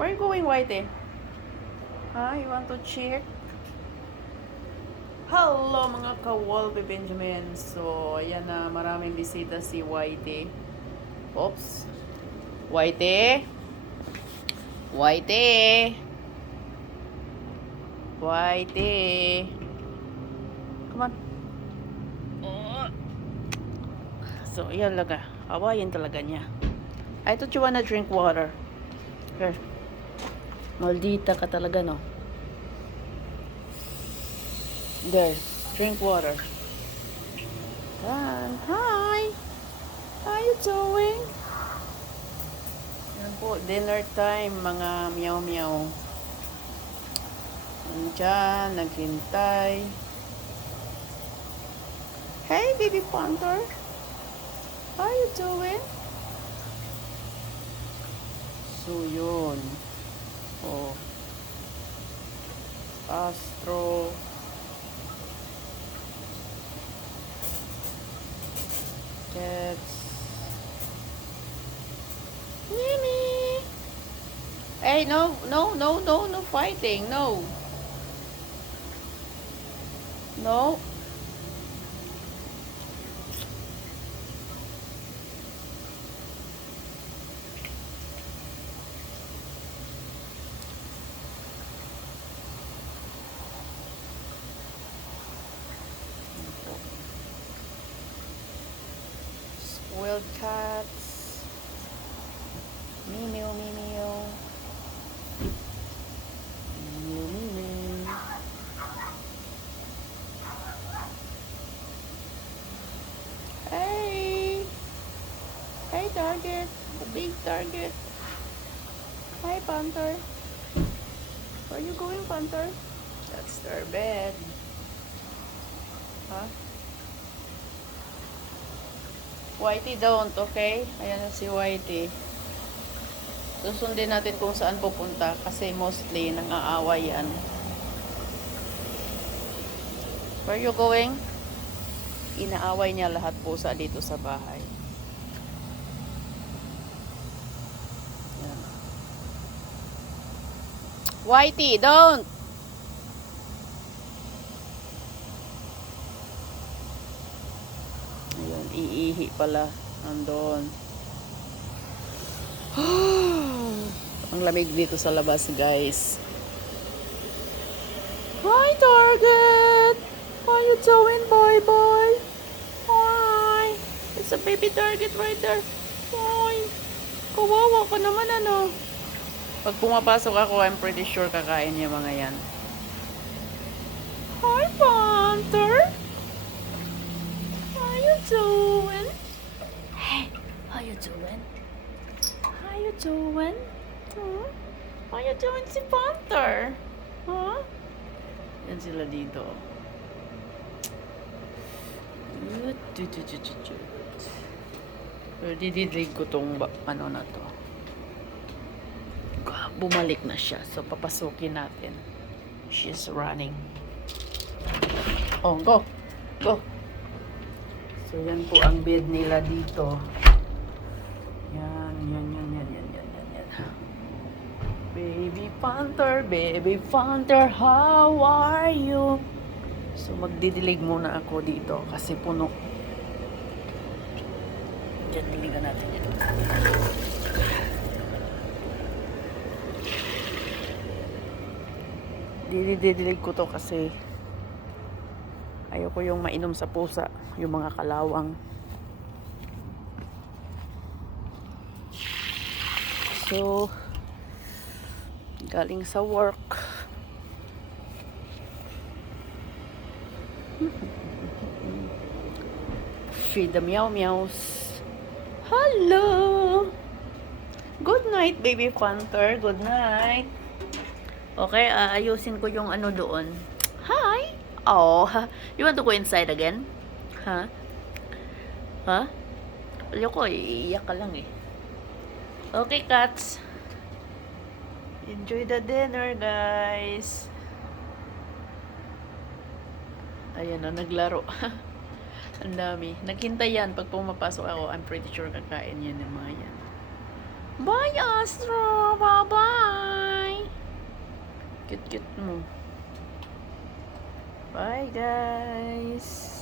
Where are you going, Whitey? You want to check? Hello mga ka-Wolby Benjamin. So, ayan na, maraming bisita si Whitey. Oops. Whitey? Whitey? Whitey? Come on. So, ayan talaga. Awayin talaga niya. I thought you wanna drink water. Here. Maldita ka talaga, no? There. Drink water. Hi! How you doing? Yan po, dinner time, mga meow-meow. Nandiyan, naghintay. Hey, baby panther. How you doing? So, yun. Oh. Astro. Cats. Mimi. Hey, no fighting, no. No. Spoiled cats. Meow, meow, meow. Meow, meow. Hey! Hey, target! The big target! Hi, Panther! Where are you going, Panther? That's their bed. Huh? Whitey, don't, okay? Ayan na si Whitey. Susundin natin kung saan pupunta kasi mostly nang-aaway yan. Where are you going? Inaaway niya lahat pusa dito sa bahay. Yan. Whitey, don't! Ayan, iihi pala. Andon. Ang lamig dito sa labas, guys. Hi, target! How you doing, boy? Hi! There's a baby target right there. Hi! Kawawa ka naman, ano? Pag pumapasok ako, I'm pretty sure kakain yung mga yan. Hi, Panther! How you doing? Hey, how you doing? How you doing? Huh? How you doing si Panther? Huh? Yan sila dito. Pero dididig ko tong ano na to. Bumalik na siya. So, papasukin natin. She's running. Oh, go! Go! So, yan po ang bed nila dito. Yan. Baby Panther, how are you? So, magdidilig muna ako dito kasi puno. Diyan, diligan natin yan. Didilig ko to kasi ayoko yung mainom sa pusa, yung mga kalawang. So, galing sa work. Feed the meow meows. Hello! Good night, baby Panther. Good night. Okay, ayusin ko yung ano doon. Hi! Oh, you want to go inside again? Huh? Huh? Ayoko, iiyak ka lang eh. Okay, cats. Enjoy the dinner, guys. Ayan na, naglaro. Ang dami. Naghintay yan. Pag pumapasok ako, I'm pretty sure kakain yan ng mga yan. Bye, Astro! Bye-bye! Cute-cute mo. Bye, guys!